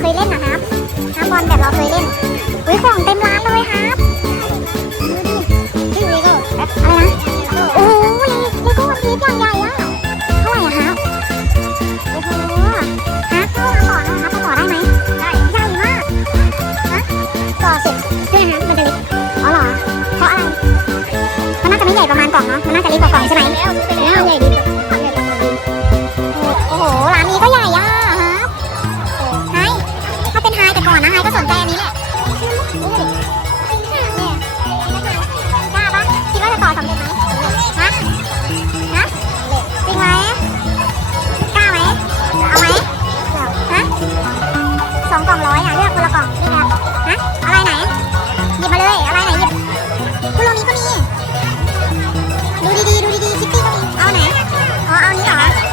เคยเล่นนะครับฮาร์บอลแบบเราเคยเล่นอุ้ยของเต็มร้านเลยครับดูดิชื่เลโก้อะไรนะโอ้โหเลเลโก้วันพีชอย่างใหญ่อะเท่าไหร่อะครับโอ้โหฮะเข้าร้าต่อนะครับไปต่อได้ไหมได้ใหญ่มากฮะต่อสิบด้วยนะครับมันจะเล็กอ๋อเหรอเพราะอะไรมันน่าจะไม่ใหญ่ประมาณกล่องเนาะมันน่าจะเล็กกว่ากล่องใช่ไหม สองกล่องร้อยอะเลือกคนละกล่องนี่ละฮะอะไรไหนหยิบมาเลยอะไรไหนหยิบคุณลงนี้ก็มี